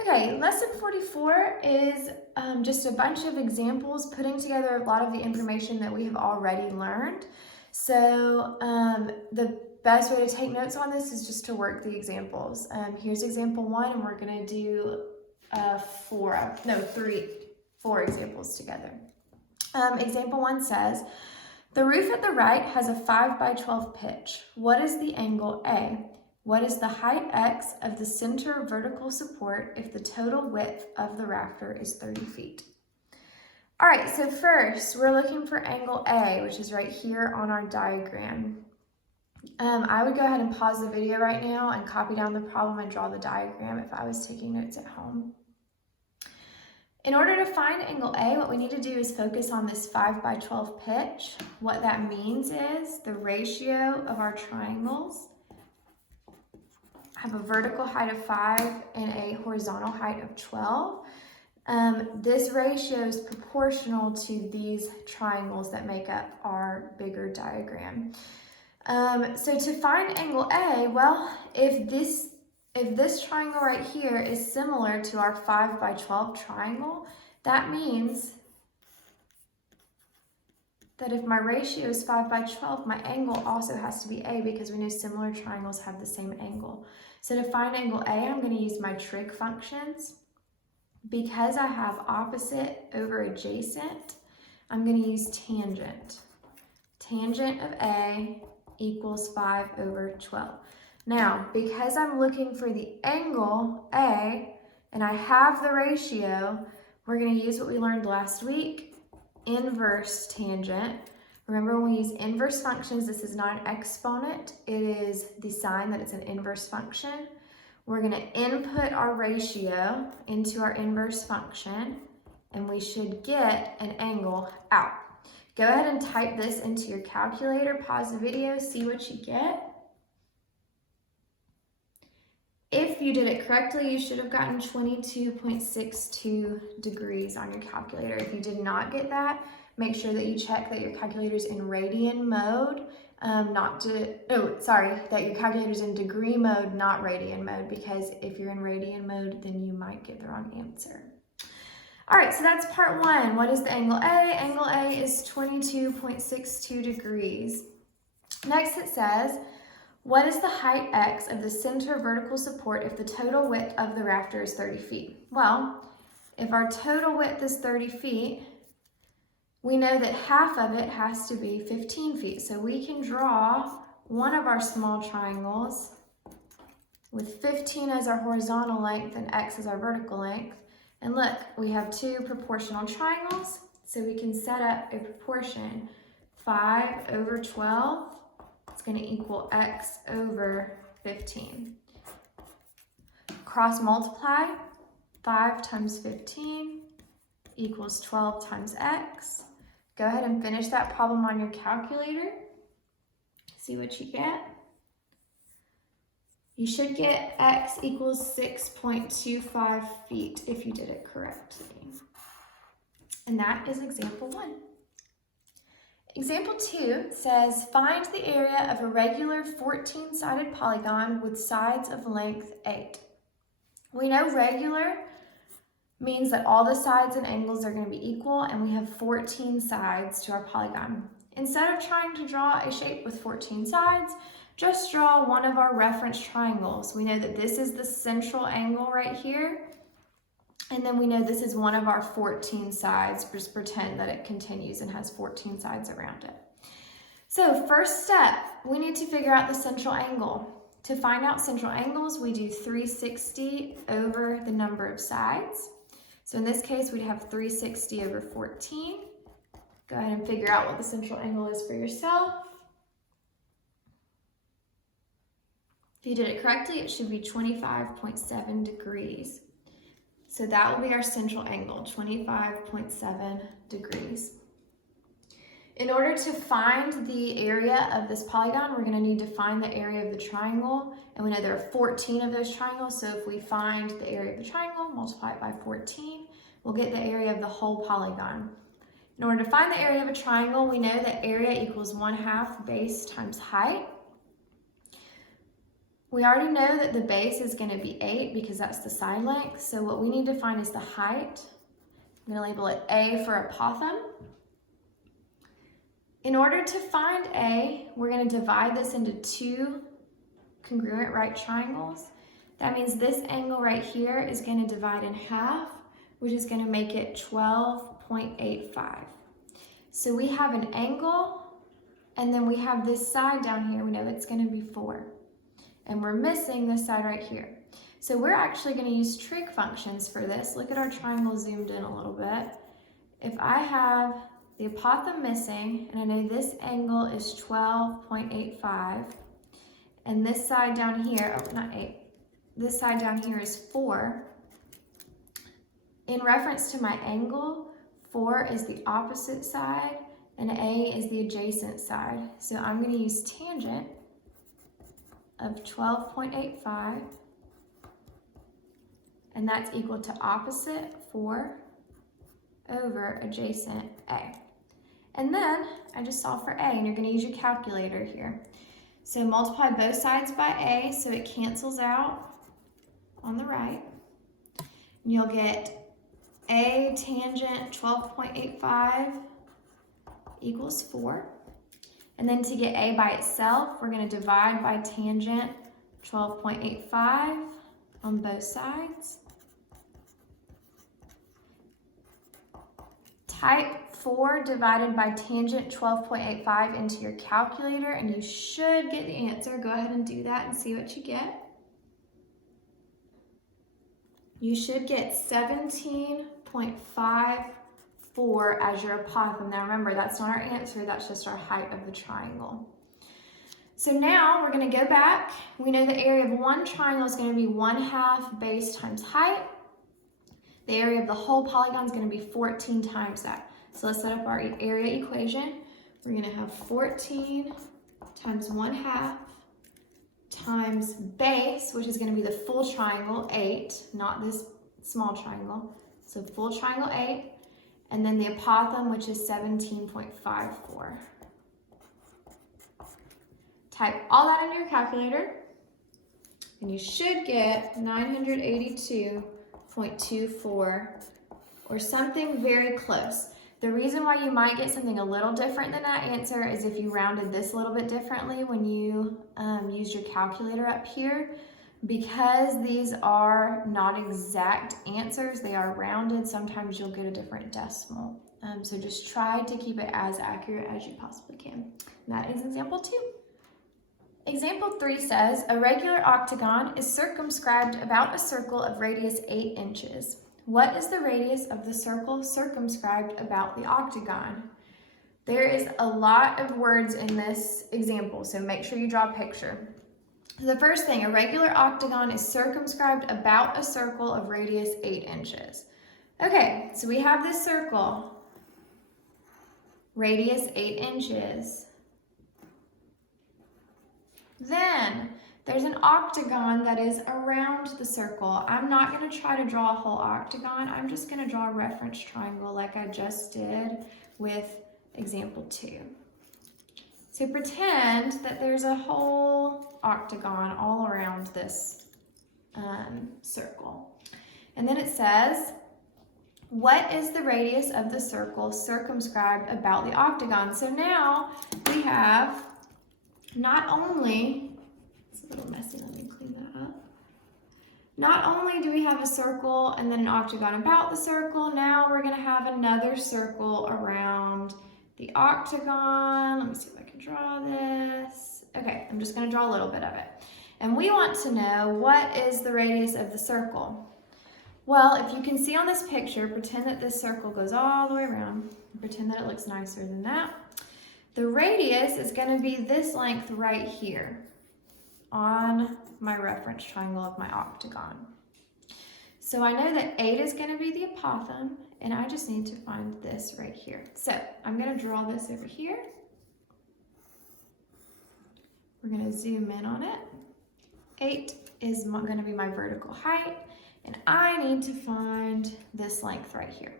Okay, lesson 44 is just a bunch of examples putting together a lot of the information that we have already learned. So the best way to take notes on this is just to work the examples. Here's example 1, and we're going to do 4 examples together. Example 1 says, the roof at the right has a 5 by 12 pitch. What is the angle A? What is the height x of the center vertical support if the total width of the rafter is 30 feet? All right, so first we're looking for angle A, which is right here on our diagram. I would go ahead and pause the video right now and copy down the problem and draw the diagram if I was taking notes at home. In order to find angle A, what we need to do is focus on this 5 by 12 pitch. What that means is the ratio of our triangles have a vertical height of 5 and a horizontal height of 12. This ratio is proportional to these triangles that make up our bigger diagram. So to find angle A, well, if this triangle right here is similar to our 5 by 12 triangle, that means that if my ratio is 5 by 12, my angle also has to be A because we know similar triangles have the same angle. So to find angle A, I'm going to use my trig functions. Because I have opposite over adjacent, I'm going to use tangent. Tangent of A equals 5 over 12. Now, because I'm looking for the angle A and I have the ratio, we're going to use what we learned last week, inverse tangent. Remember, when we use inverse functions, this is not an exponent. It is the sign that it's an inverse function. We're going to input our ratio into our inverse function, and we should get an angle out. Go ahead and type this into your calculator, pause the video, see what you get. If you did it correctly, you should have gotten 22.62 degrees on your calculator. If you did not get that, make sure that you check that your calculator's in radian mode, that your calculator's in degree mode, not radian mode, because if you're in radian mode, then you might get the wrong answer. All right, so that's part 1. What is the angle A? Angle A is 22.62 degrees. Next it says, what is the height x of the center vertical support if the total width of the rafter is 30 feet? Well, if our total width is 30 feet, we know that half of it has to be 15 feet. So we can draw one of our small triangles with 15 as our horizontal length and x as our vertical length. And look, we have 2 proportional triangles, so we can set up a proportion. 5 over 12 is going to equal x over 15. Cross multiply, 5 times 15 equals 12 times x. Go ahead and finish that problem on your calculator. See what you get. You should get x equals 6.25 feet if you did it correctly. And that is example 1. Example 2 says, find the area of a regular 14-sided polygon with sides of length 8. We know regular means that all the sides and angles are going to be equal, and we have 14 sides to our polygon. Instead of trying to draw a shape with 14 sides, just draw one of our reference triangles. We know that this is the central angle right here, and then we know this is one of our 14 sides. Just pretend that it continues and has 14 sides around it. So first step, we need to figure out the central angle. To find out central angles, we do 360 over the number of sides. So in this case, we'd have 360 over 14. Go ahead and figure out what the central angle is for yourself. If you did it correctly, it should be 25.7 degrees. So that will be our central angle, 25.7 degrees. In order to find the area of this polygon, we're going to need to find the area of the triangle. And we know there are 14 of those triangles, so if we find the area of the triangle, multiply it by 14, we'll get the area of the whole polygon. In order to find the area of a triangle, we know that area equals 1/2 base times height. We already know that the base is going to be 8 because that's the side length. So what we need to find is the height. I'm going to label it A for apothem. In order to find A, we're going to divide this into 2 congruent right triangles. That means this angle right here is going to divide in half, which is going to make it 12.85. So we have an angle, and then we have this side down here. We know it's going to be 4. And we're missing this side right here. So we're actually going to use trig functions for this. Look at our triangle zoomed in a little bit. If I have the apothem missing, and I know this angle is 12.85, and this side down here, oh, not 8, this side down here is 4. In reference to my angle, 4 is the opposite side, and A is the adjacent side. So I'm going to use tangent of 12.85, and that's equal to opposite 4 over adjacent A. And then I just solve for A, and you're going to use your calculator here. So multiply both sides by A so it cancels out on the right. And you'll get A tangent 12.85 equals 4. And then to get A by itself, we're going to divide by tangent 12.85 on both sides. Type 4 divided by tangent 12.85 into your calculator, and you should get the answer. Go ahead and do that and see what you get. You should get 17.54 as your apothem. Now remember, that's not our answer, that's just our height of the triangle. So now we're going to go back. We know the area of one triangle is going to be 1/2 base times height. The area of the whole polygon is going to be 14 times that. So let's set up our area equation. We're going to have 14 times 1/2 times base, which is going to be the full triangle, 8, not this small triangle. So full triangle 8, and then the apothem, which is 17.54. Type all that into your calculator, and you should get 982.24, or something very close. The reason why you might get something a little different than that answer is if you rounded this a little bit differently when you used your calculator up here. Because these are not exact answers, they are rounded, sometimes you'll get a different decimal. So just try to keep it as accurate as you possibly can. And that is example 2. Example 3 says, a regular octagon is circumscribed about a circle of radius 8 inches. What is the radius of the circle circumscribed about the octagon? There is a lot of words in this example, so make sure you draw a picture. The first thing, a regular octagon is circumscribed about a circle of radius 8 inches. Okay, so we have this circle, radius 8 inches. Then there's an octagon that is around the circle. I'm not going to try to draw a whole octagon. I'm just going to draw a reference triangle like I just did with example 2. So pretend that there's a whole octagon all around this circle. And then it says, what is the radius of the circle circumscribed about the octagon? So now we have not only, it's a little messy, let me clean that up. Not only do we have a circle and then an octagon about the circle, now we're going to have another circle around the octagon. Let me see if I can draw this. Okay, I'm just going to draw a little bit of it. And we want to know, what is the radius of the circle? Well, if you can see on this picture, pretend that this circle goes all the way around. Pretend that it looks nicer than that. The radius is going to be this length right here on my reference triangle of my octagon. So I know that 8 is going to be the apothem, and I just need to find this right here. So I'm going to draw this over here. We're going to zoom in on it. 8 is going to be my vertical height, and I need to find this length right here.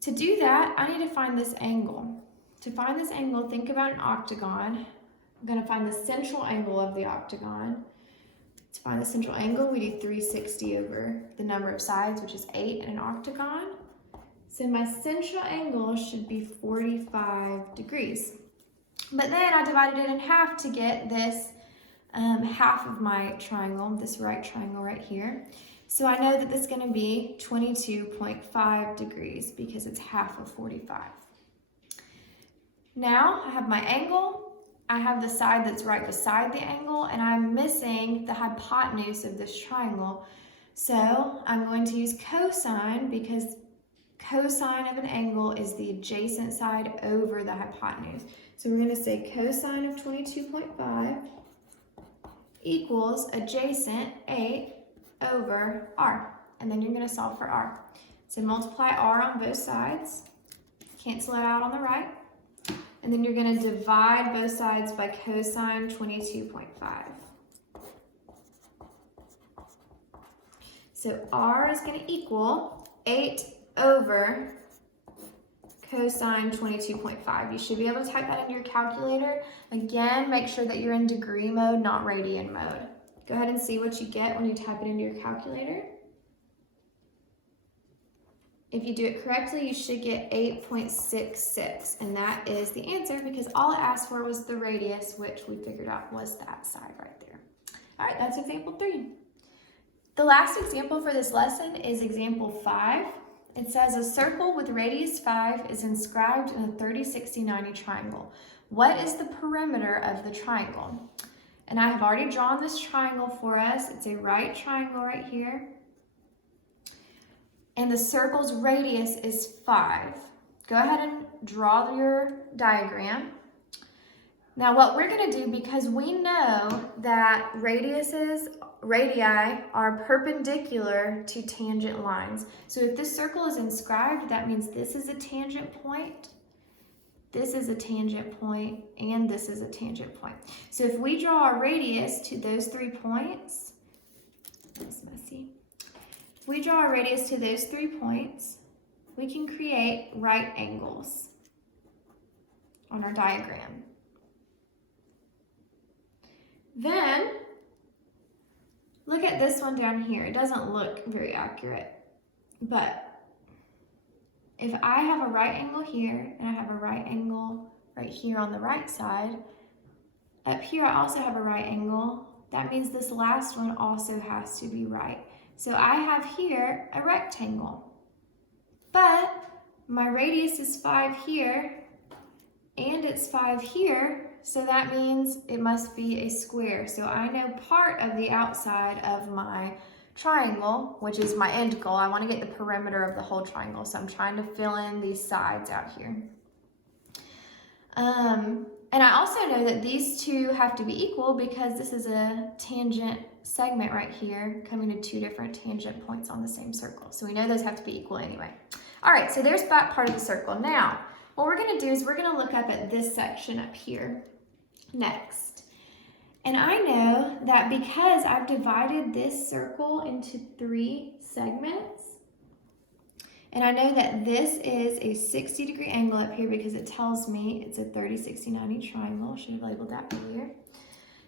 To do that, I need to find this angle. To find this angle, think about an octagon. I'm going to find the central angle of the octagon. To find the central angle, we do 360 over the number of sides, which is 8 in an octagon. So my central angle should be 45 degrees. But then I divided it in half to get this half of my triangle, this right triangle right here. So I know that this is going to be 22.5 degrees because it's half of 45. Now I have my angle, I have the side that's right beside the angle, and I'm missing the hypotenuse of this triangle. So I'm going to use cosine because cosine of an angle is the adjacent side over the hypotenuse. So we're going to say cosine of 22.5 equals adjacent 8 over r. And then you're going to solve for r. So multiply r on both sides, cancel it out on the right, and then you're going to divide both sides by cosine 22.5. So r is going to equal 8 over cosine 22.5. You should be able to type that into your calculator. Again, make sure that you're in degree mode, not radian mode. Go ahead and see what you get when you type it into your calculator. If you do it correctly, you should get 8.66, and that is the answer because all it asked for was the radius, which we figured out was that side right there. All right, that's example 3. The last example for this lesson is example 5. It says a circle with radius 5 is inscribed in a 30, 60, 90 triangle. What is the perimeter of the triangle? And I have already drawn this triangle for us. It's a right triangle right here. And the circle's radius is 5. Go ahead and draw your diagram. Now what we're going to do, because we know that radii are perpendicular to tangent lines. So if this circle is inscribed, that means this is a tangent point, this is a tangent point, and this is a tangent point. So if we draw a radius to those 3 points, that's messy. If we draw a radius to those 3 points, we can create right angles on our diagram. Then, look at this one down here. It doesn't look very accurate, but if I have a right angle here and I have a right angle right here on the right side, up here I also have a right angle. That means this last one also has to be right. So I have here a rectangle, but my radius is 5 here and it's 5 here. So that means it must be a square. So I know part of the outside of my triangle, which is my end goal. I want to get the perimeter of the whole triangle. So I'm trying to fill in these sides out here. And I also know that these two have to be equal because this is a tangent segment right here coming to 2 different tangent points on the same circle. So we know those have to be equal anyway. All right, so there's that part of the circle. Now, what we're going to do is we're going to look up at this section up here next. And I know that because I've divided this circle into 3 segments, and I know that this is a 60-degree angle up here because it tells me it's a 30, 60, 90 triangle. Should have labeled that earlier.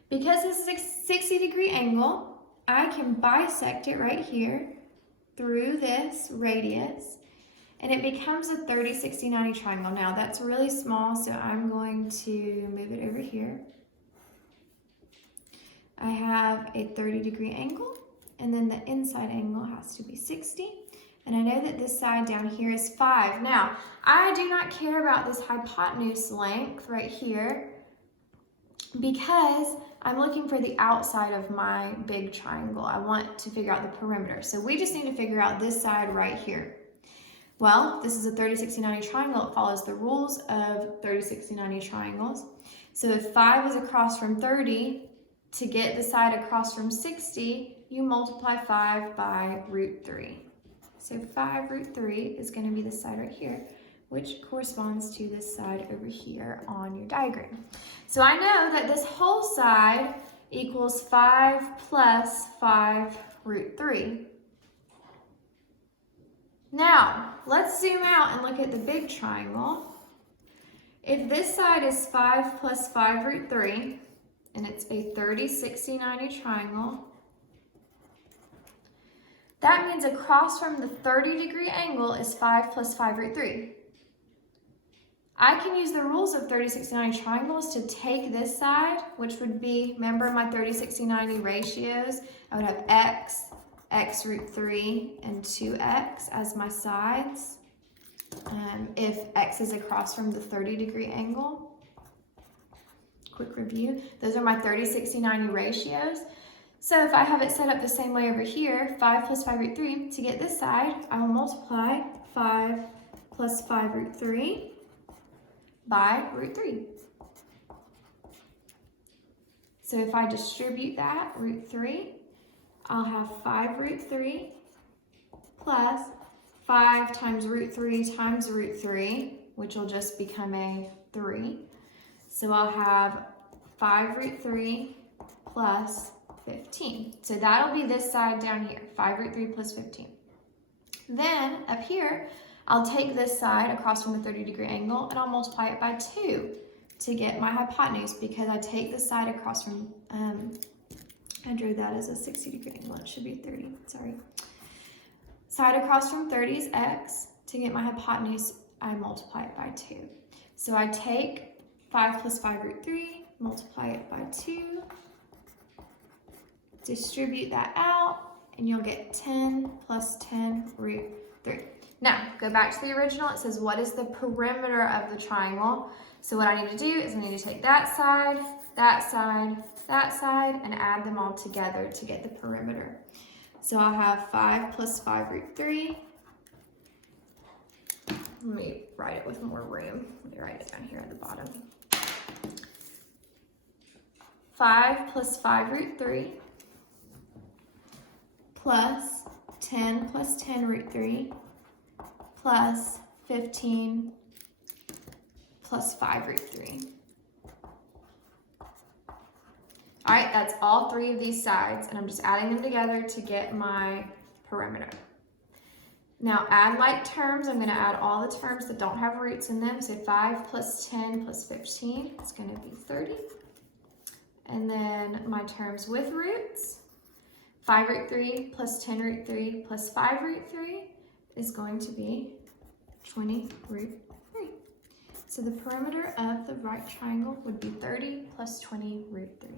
Because this is a 60-degree angle, I can bisect it right here through this radius, and it becomes a 30, 60, 90 triangle. Now that's really small, so I'm going to move it over here. I have a 30-degree angle, and then the inside angle has to be 60. And I know that this side down here is 5. Now, I do not care about this hypotenuse length right here because I'm looking for the outside of my big triangle. I want to figure out the perimeter. So we just need to figure out this side right here. Well, this is a 30, 60, 90 triangle. It follows the rules of 30, 60, 90 triangles. So if 5 is across from 30, to get the side across from 60, you multiply 5 by root 3. So 5 root 3 is going to be this side right here, which corresponds to this side over here on your diagram. So I know that this whole side equals 5 plus 5 root 3. Now, let's zoom out and look at the big triangle. If this side is 5 plus 5 root 3, and it's a 30, 60, 90 triangle. That means across from the 30-degree angle is 5 plus 5 root 3. I can use the rules of 30, 60, 90 triangles to take this side, which would be, remember my 30, 60, 90 ratios, I would have x root 3, and 2x as my sides. If x is across from the 30-degree angle. Quick review, those are my 30, 60, 90 ratios. So if I have it set up the same way over here, 5 plus 5 root 3, to get this side, I will multiply 5 plus 5 root 3 by root 3. So if I distribute that, root 3, I'll have 5 root 3 plus 5 times root 3 times root 3, which will just become a 3. So I'll have 5 root 3 plus 15. So that'll be this side down here, 5 root 3 plus 15. Then up here, I'll take this side across from the 30-degree angle and I'll multiply it by 2 to get my hypotenuse, because I take the side across from, I drew that as a 60-degree angle, it should be 30, sorry. Side across from 30 is x. To get my hypotenuse, I multiply it by 2. So I take 5 plus 5 root 3, multiply it by 2, distribute that out, and you'll get 10 plus 10 root 3. Now, go back to the original. It says, what is the perimeter of the triangle? So what I need to do is I need to take that side, that side, that side, and add them all together to get the perimeter. So I'll have 5 plus 5 root 3. Let me write it with more room. Let me write it down here at the bottom. 5 plus 5 root 3 plus 10 plus 10 root 3 plus 15 plus 5 root 3. All right, that's all 3 of these sides, and I'm just adding them together to get my perimeter. Now add like terms. I'm going to add all the terms that don't have roots in them. So 5 plus 10 plus 15 is going to be 30. And then my terms with roots, 5 root 3 plus 10 root 3 plus 5 root 3 is going to be 20 root 3. So the perimeter of the right triangle would be 30 plus 20 root 3.